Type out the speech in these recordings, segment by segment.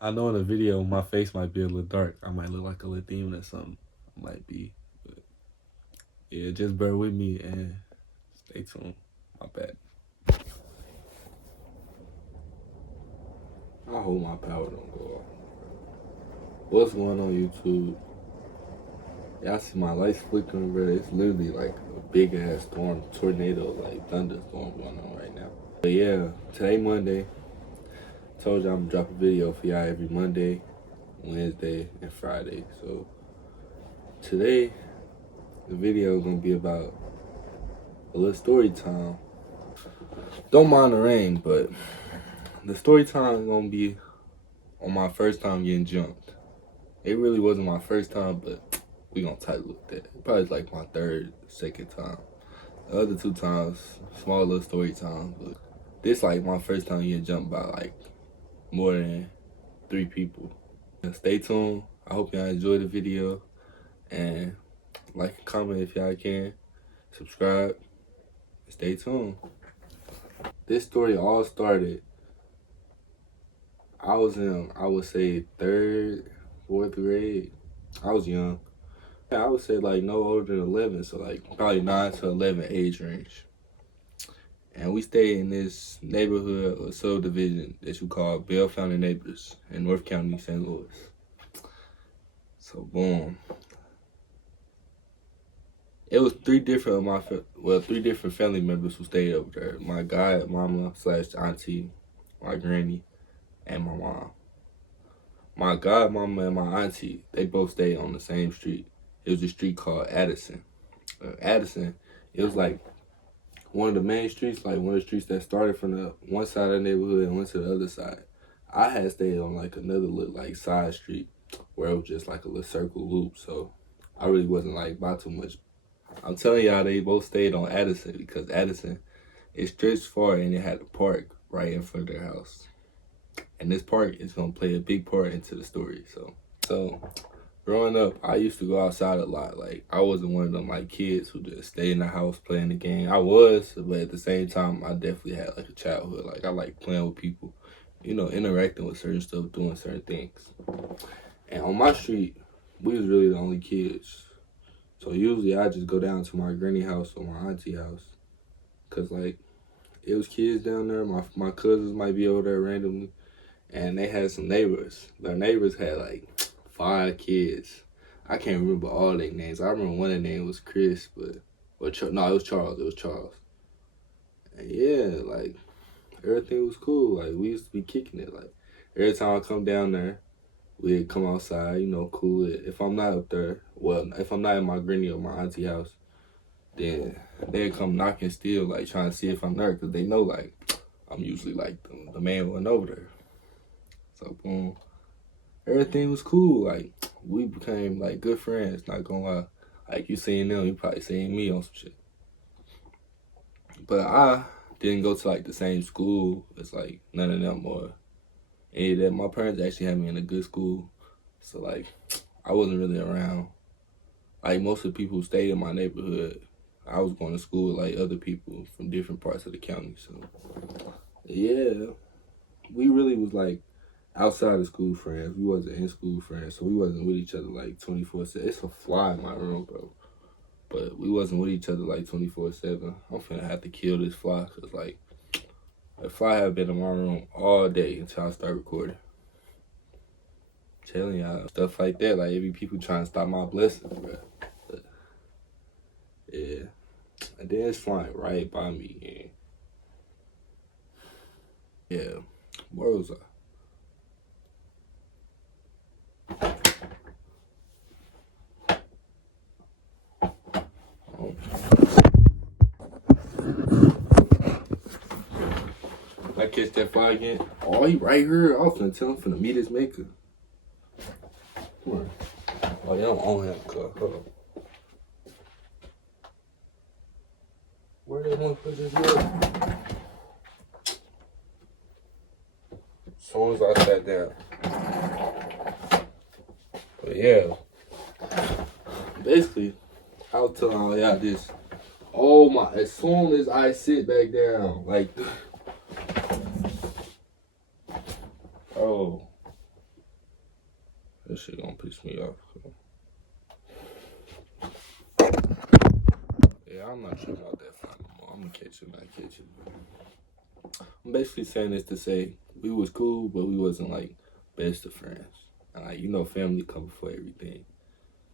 I know in the video my face might be a little dark. I might look like a little demon or something. I might be. But yeah, just bear with me and stay tuned. My bad. I hope my power don't go off. What's going on YouTube? Y'all see my lights flickering, bro? It's literally like a big ass storm, tornado, like thunderstorm going on right now. But yeah, today Monday. Told y'all I'm gonna drop a video for y'all every Monday, Wednesday, and Friday. So today, the video is gonna be about a little story time. Don't mind the rain, but the story time is gonna be on my first time getting jumped. It really wasn't my first time, but we gonna title it that. Probably like my second time. The other two times, small little story times, but this like my first time getting jumped by like more than 3 people. Stay tuned. I hope y'all enjoy the video and like and comment if y'all can. Subscribe. Stay tuned. This story all started. I was in, I would say 3rd, 4th grade. I was young. I would say like no older than 11, so like probably 9 to 11 age range. And we stayed in this neighborhood or subdivision that you call Bell Fountain Neighbors in North County, St. Louis. So boom. It was 3 different of 3 different family members who stayed over there. My godmama / auntie, my granny, and my mom. My godmama and my auntie, they both stayed on the same street. It was a street called Addison. Addison, it was like one of the main streets, like one of the streets that started from the one side of the neighborhood and went to the other side. I had stayed on like another little like side street where it was just like a little circle loop, so I really wasn't like by too much. I'm telling y'all, they both stayed on Addison because Addison is stretched far and it had a park right in front of their house. And this park is gonna play a big part into the story. So growing up, I used to go outside a lot. Like I wasn't one of them like kids who just stay in the house playing the game. I was, but at the same time, I definitely had like a childhood. Like I like playing with people, you know, interacting with certain stuff, doing certain things. And on my street, we was really the only kids. So usually I just go down to my granny house or my auntie house. Cause like, it was kids down there. My cousins might be over there randomly. And they had some neighbors. Their neighbors had like 5 kids. I can't remember all their names. I remember one of their names was Chris, no, it was Charles. It was Charles. And yeah, like, everything was cool. Like, we used to be kicking it. Like, every time I come down there, we'd come outside, you know, cool it. If I'm not up there, well, if I'm not in my granny or my auntie house, then they'd come knocking still, like trying to see if I'm there, because they know, like, I'm usually like the man went over there. So, boom. Everything was cool. Like, we became like good friends, not gonna lie. Like, you seen them, you probably seen me on some shit. But I didn't go to like the same school as like none of them or any of that. My parents actually had me in a good school. So like, I wasn't really around. Like most of the people who stayed in my neighborhood, I was going to school with like other people from different parts of the county. So yeah, we really was like outside of school friends. We wasn't in school friends, so we wasn't with each other like 24/7. It's a fly in my room, bro. But we wasn't with each other like 24/7. I'm finna have to kill this fly, cause like, the fly have been in my room all day until I start recording. Telling y'all, stuff like that, like it be people trying to stop my blessings, bro. But, yeah. And then it's flying right by me, and yeah. Where was I? Oh. I catch that fly again. Oh, he right here. I was finna tell him finna meet his maker. Come on. Oh, you don't own him, cuz. Hold on. Where they want to put this up? As soon as I sat down. But yeah. Basically, I was telling all y'all this. Oh my, as soon as I sit back down, like, oh, That shit gonna piss me off. So. Yeah, I'm not sure about that fight no more. I'm gonna catch it, not catch it. I'm basically saying this to say we was cool, but we wasn't like best of friends. And like, you know, family come before everything.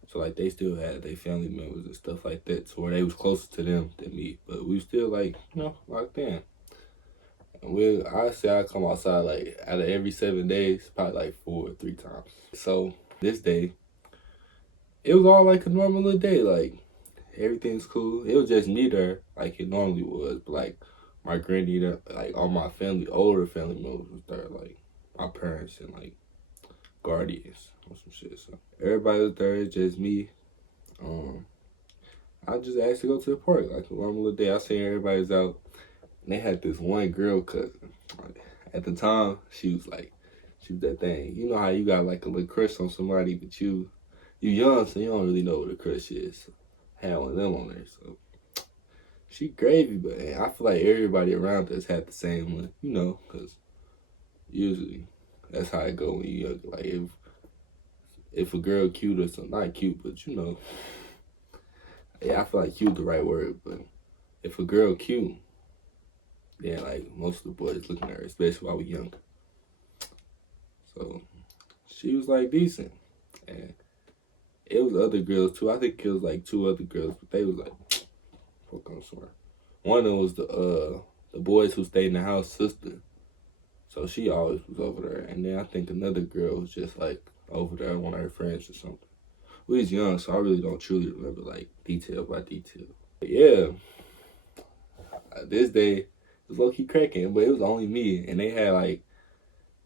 So like they still had their family members and stuff like that, so where they was closer to them than me. But we still like, you know, locked in. And I say I come outside like out of every 7 days, probably like 4 or 3 times. So this day, it was all like a normal little day. Like everything's cool. It was just me there, like it normally was. But like my granny, like all my family, older family members was there, like my parents and like guardians or some shit. So everybody was there, it's just me. I just asked to go to the park, like a normal little day. I seen everybody's out. And they had this one girl cousin. Like, at the time, she was that thing. You know how you got like a little crush on somebody, but you young, so you don't really know what a crush is. So, had one of them on there, so she gravy, but I feel like everybody around us had the same one, you know, because usually that's how it go when you young. Like if a girl cute or something, not cute, but you know, yeah, I feel like cute the right word, but if a girl cute, then like most of the boys looking at her, especially while we young. So she was like decent, and it was other girls too. I think it was like 2 other girls, but they was like, fuck, I'm sorry. One of them was the boys who stayed in the house sister. So she always was over there. And then I think another girl was just like over there, one of her friends or something. We was young, so I really don't truly remember like detail by detail. But yeah, this day it was low key cracking, but it was only me, and they had like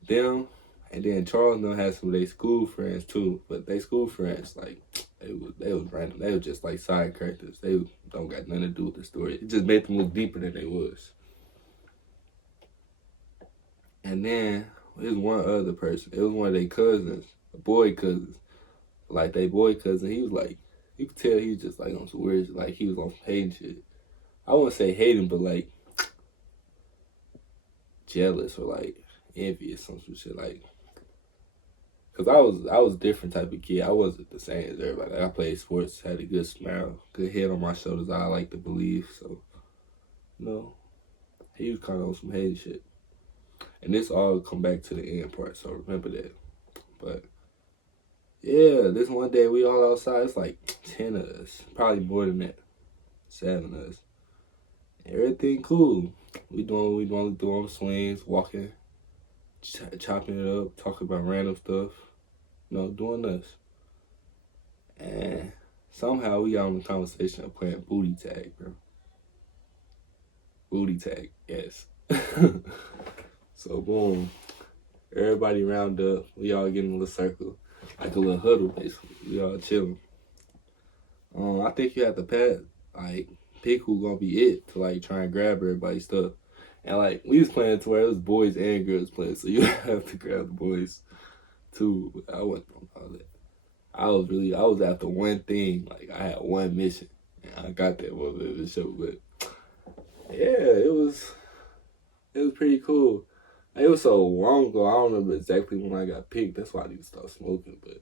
them, and then Charles and them had some of their school friends too. But they school friends like they was random. They was just like side characters. They don't got nothing to do with the story. It just made them look deeper than they was. And then there's one other person. It was one of their cousins, a boy cousins. Like they boy cousin, he was like, you could tell he was just like on some weird shit. Like he was on some hating shit. I wouldn't say hating, but like jealous or like envious, some shit like. Cause I was a different type of kid. I wasn't the same as everybody. Like, I played sports, had a good smile, good head on my shoulders. I like to believe. So, you know, he was kind of on some hating shit. And this all come back to the end part, so remember that. But yeah, this one day we all outside. It's like 10 of us, probably more than that, 7 of us. Everything cool. We doing swings, walking, chopping it up, talking about random stuff. You know, doing us. And somehow we got on the conversation of playing booty tag, bro. Booty tag, yes. So boom, everybody round up. We all get in a little circle, like a little huddle, basically. We all chilling. I think you have to pick who gonna be it to like try and grab everybody's stuff. And like we was playing to where it was boys and girls playing, so you have to grab the boys too. But I wasn't on all that. I was after one thing. Like I had one mission, and I got that one of the show. But yeah, it was pretty cool. It was so long ago. I don't remember exactly when I got picked. That's why I need to start smoking. But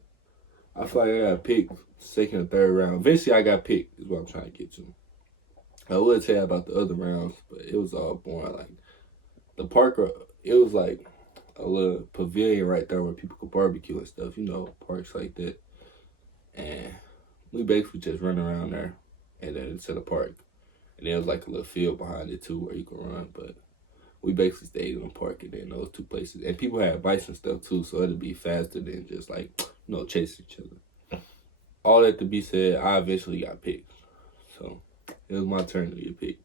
I feel like I got picked 2nd or 3rd round. Eventually, I got picked. Is what I'm trying to get to. I would tell you about the other rounds, but it was all boring. Like the park, it was like a little pavilion right there where people could barbecue and stuff. You know, parks like that. And we basically just run around there, and then into the park. And there was like a little field behind it too where you could run, but we basically stayed in the park and then those 2 places. And people had bikes and stuff too, so it'd be faster than just like, you know, chasing each other. All that to be said, I eventually got picked. So it was my turn to get picked.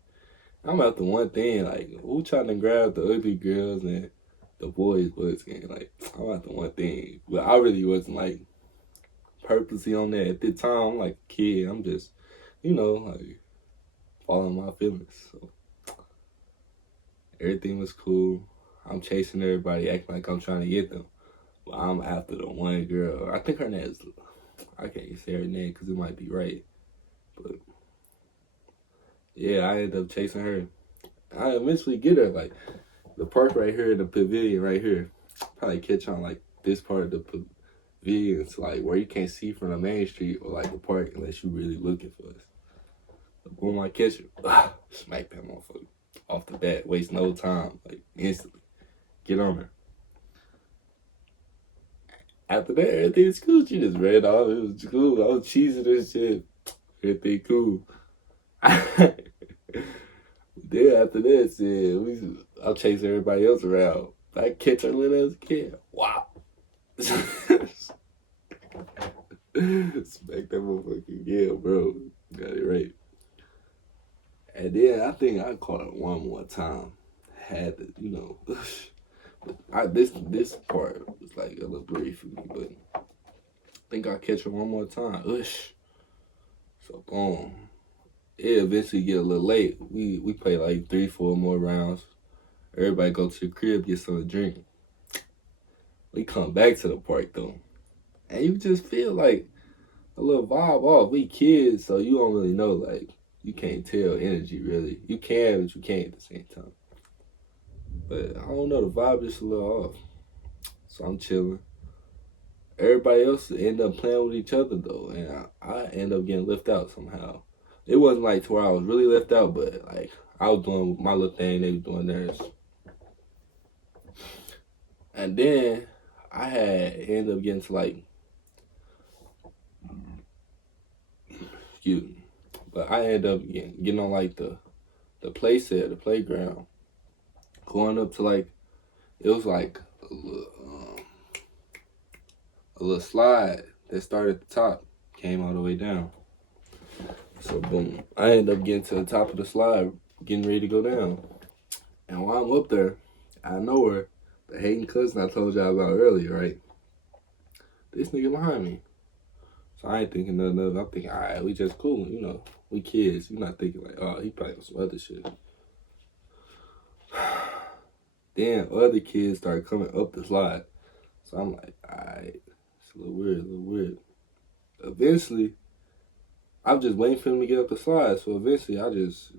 I'm after one thing, like, who trying to grab the ugly girls and the boys game? Like, I'm after one thing. But I really wasn't like purposely on that. At the time, I'm like a kid. I'm just, you know, like following my feelings. So everything was cool. I'm chasing everybody, acting like I'm trying to get them. But I'm after the one girl. I think her name is, I can't say her name because it might be right. But yeah, I ended up chasing her. I eventually get her, like the park right here, the pavilion right here. Probably catch on like this part of vegans, like where you can't see from the main street or like the park unless you really looking for us. So boom, I catch it, smack that motherfucker off the bat, waste no time, like instantly. Get on her. After that, everything's cool. She just ran off. It was cool. I was cheesing this shit. Everything cool. Then after that, I'll chase everybody else around. I catch her little as a kid. Wow. Smack that motherfucker again, bro. Got it right. And then I think I caught her one more time. Had to, this part was like a little brief for me, but I think I catch her one more time. So boom. It eventually get a little late. We play like 3-4 more rounds. Everybody go to the crib, get something to drink. We come back to the park though. And you just feel like a little vibe off. We kids, so you don't really know, like, you can't tell energy really. You can, but you can't at the same time. But I don't know, the vibe just a little off. So I'm chilling. Everybody else end up playing with each other though, and I end up getting left out somehow. It wasn't like to where I was really left out, but like I was doing my little thing, they was doing theirs. And then I had ended up getting to like, excuse me, but I ended up getting on like the play set, the playground, going up to like, it was like a little slide that started at the top, came all the way down. So boom, I ended up getting to the top of the slide, getting ready to go down. And while I'm up there, I know her, the hating cousin I told y'all about earlier, right? This nigga behind me. So I ain't thinking nothing of it. I'm thinking, all right, we just cool, we kids. You're not thinking like, oh, he probably on some other shit. Then other kids started coming up the slide. So I'm like, all right, it's a little weird. Eventually, I'm just waiting for him to get up the slide. So eventually, I just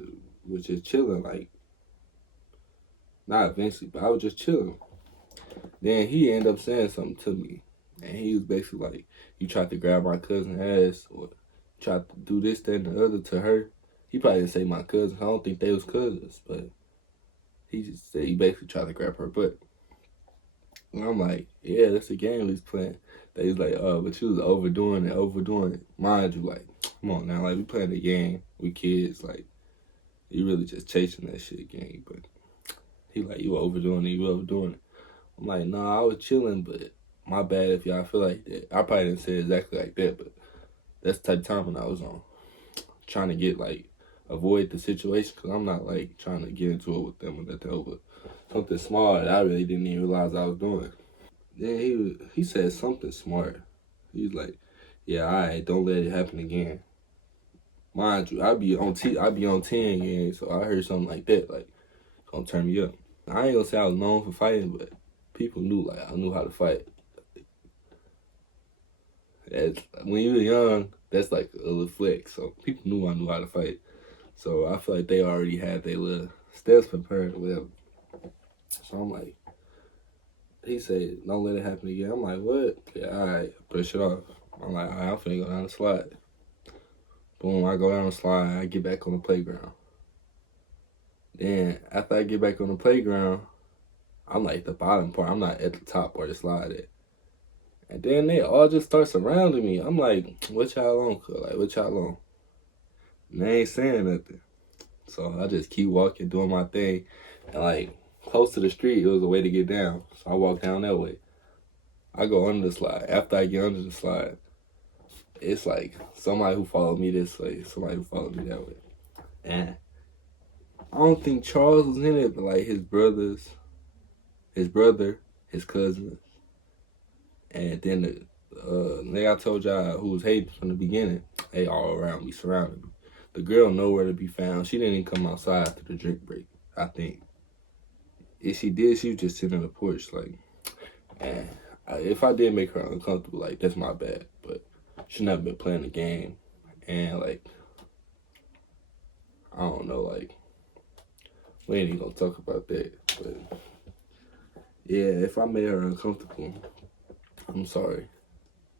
was just chilling, like, not eventually, but I was just chilling. Then he ended up saying something to me. And he was basically like, you tried to grab my cousin's ass or tried to do this, that, and the other to her. He probably didn't say my cousin. I don't think they was cousins, but he just said he basically tried to grab her butt. And I'm like, yeah, that's the game he's playing. They was like, oh, but you was overdoing it. Mind you, like, come on now, like, we playing the game. We kids, like, you really just chasing that shit game. But he like, you overdoing it. I'm like, nah, I was chilling, but my bad if y'all feel like that. I probably didn't say exactly like that, but that's the type of time when I was on. Trying to get, like, avoid the situation, because I'm not, like, trying to get into it with them or nothing, but something small that I really didn't even realize I was doing. Then he said something smart. He was like, yeah, all right, don't let it happen again. Mind you, I be on 10 games, so I heard something like that, like, gonna turn me up. I ain't gonna say I was known for fighting, but people knew, like, I knew how to fight. When you were young, that's like a little flex. So people knew I knew how to fight. So I feel like they already had their little steps prepared or whatever. So I'm like, he said, don't let it happen again. I'm like, what? Yeah, all right, push it off. I'm like, all right, I'm finna go down the slide. Boom, I go down the slide. I get back on the playground. Then after I get back on the playground, I'm like the bottom part. I'm not at the top where the slide at. And then they all just start surrounding me. I'm like, what y'all on? Like, what y'all on? And they ain't saying nothing. So I just keep walking, doing my thing. And like, close to the street, it was a way to get down. So I walk down that way. I go under the slide. After I get under the slide, it's like somebody who followed me this way, somebody who followed me that way. And I don't think Charles was in it, but like his brother, his cousins, and then the nigga I told y'all who was hating from the beginning, they all around me, surrounded me. The girl nowhere to be found. She didn't even come outside after the drink break, I think. If she did, she was just sitting on the porch, like, and if I did make her uncomfortable, like, that's my bad. But she never been playing the game. And, like, I don't know, like, we ain't even gonna talk about that. But, yeah, if I made her uncomfortable, I'm sorry.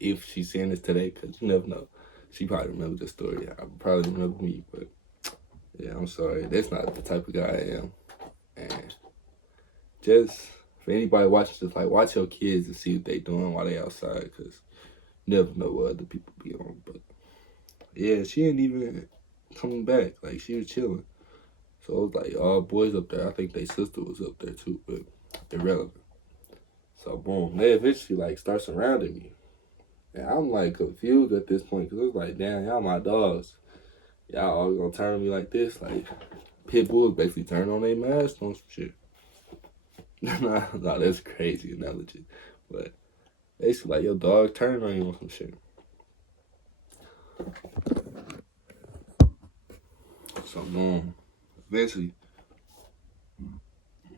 if she's seeing this today, because you never know. She probably remember the story. I probably remember me, but yeah, I'm sorry. That's not the type of guy I am. And just for anybody watching, just like watch your kids and see what they doing while they outside, because you never know what other people be on. But yeah, she ain't even coming back. Like, she was chilling. So it was like all boys up there. I think their sister was up there too, but irrelevant. So boom, they eventually like start surrounding me. And I'm like confused at this point because it's like, damn, y'all my dogs. Y'all all gonna turn on me like this? Like, pit bulls basically turn on their mask on some shit. nah, that's a crazy analogy. But basically, like, your dog turning on you on some shit. So boom, eventually,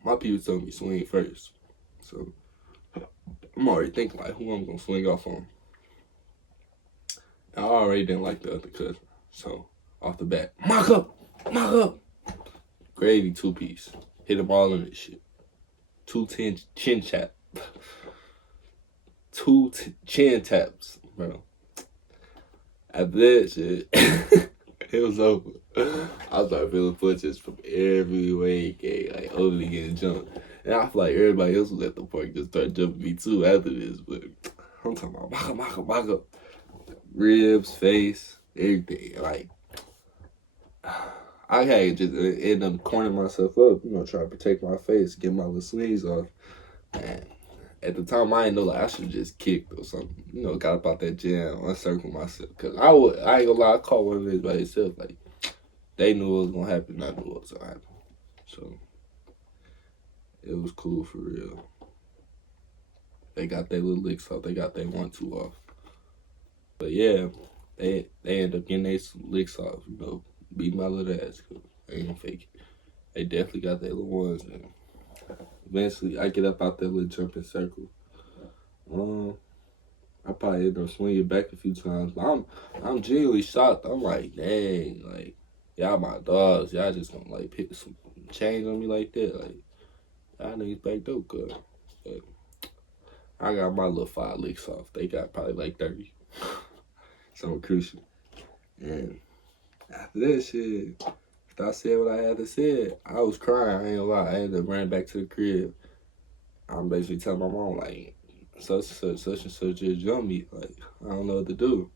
my people told me swing first. So I'm already thinking like who I'm gonna swing off on. I already didn't like the other cousin. So off the bat, mock up. Gravy 2-piece. Hit them all in this shit. 2 chin chap. 2 chin taps, bro. After that shit, it was over. I started feeling punches from every way, gang. Like, overly getting jumped. And I feel like everybody else was at the park just started jumping me too after this. But I'm talking about maka. Ribs, face, everything. Like, I had just end up cornering myself up, trying to protect my face, get my little sleeves off. And at the time, I didn't know, like, I should just kicked or something. Got up out that jam, uncircled myself. Because I ain't gonna lie, I caught one of this by itself. Like, they knew it was gonna happen, I knew it was gonna happen. So, it was cool for real. They got their little licks off. They got their 1-2 off. But yeah, they end up getting their licks off, beat my little ass. I ain't gonna fake it. They definitely got their little ones. And eventually, I get up out that little jumping circle. I probably end up swinging back a few times, but I'm genuinely shocked. I'm like, dang, like, y'all my dogs. Y'all just gonna like pick some change on me like that. Like, y'all niggas back up good. But I got my little 5 licks off. They got probably like 30. Something crucial. And after that shit, after I said what I had to say, I was crying. I ain't gonna lie. I ended up running back to the crib. I'm basically telling my mom, like, such and such just jumped me. Like, I don't know what to do.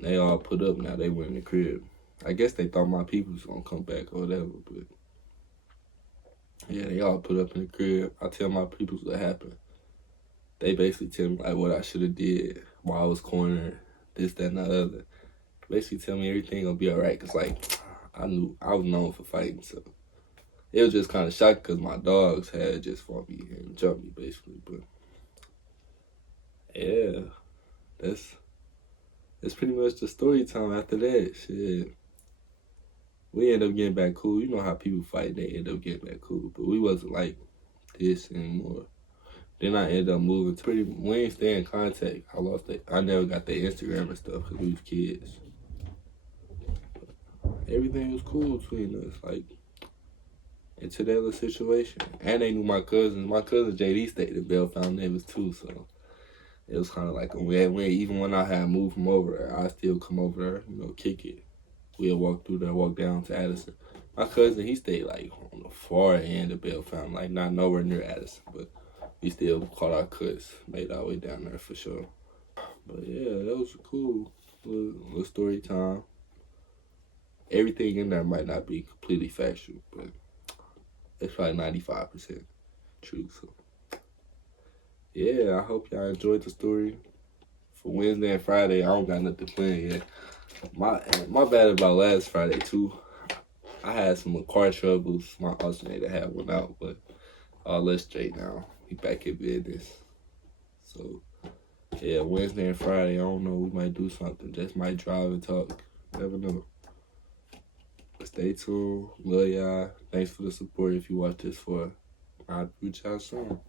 They all put up now. They went in the crib. I guess they thought my people was gonna come back or whatever, but yeah, they all put up in the crib. I tell my people what happened. They basically tell me like what I should have did while I was cornered, this, that, and the other. Basically tell me everything gonna be alright, cause like I knew I was known for fighting, so it was just kind of shocking because my dogs had just fought me and jumped me basically. But yeah, that's pretty much the story time. After that shit, we end up getting back cool. You know how people fight, they end up getting back cool, but we wasn't like this anymore. Then I ended up moving to we ain't stay in contact. I never got their Instagram and stuff because we was kids. Everything was cool between us, like, into that little situation. And they knew my cousins. My cousin JD stayed in Bellefontaine Nevis too, so it was kind of like even when I had moved from over there, I still come over there, kick it. We'll walk through there, walk down to Addison. My cousin, he stayed like on the far end of Bellefontaine, like not nowhere near Addison, but we still caught our cuts, made our way down there for sure. But yeah, that was a cool little story time. Everything in there might not be completely factual, but it's probably 95% true. So yeah, I hope y'all enjoyed the story. For Wednesday and Friday, I don't got nothing planned yet. My bad about last Friday too. I had some car troubles. My alternator had one out, but all that's straight now. We back in business. So yeah, Wednesday and Friday, I don't know, we might do something. Just might drive and talk. Never know. Stay tuned. Love y'all. Thanks for the support if you watch this for. I'll reach out soon.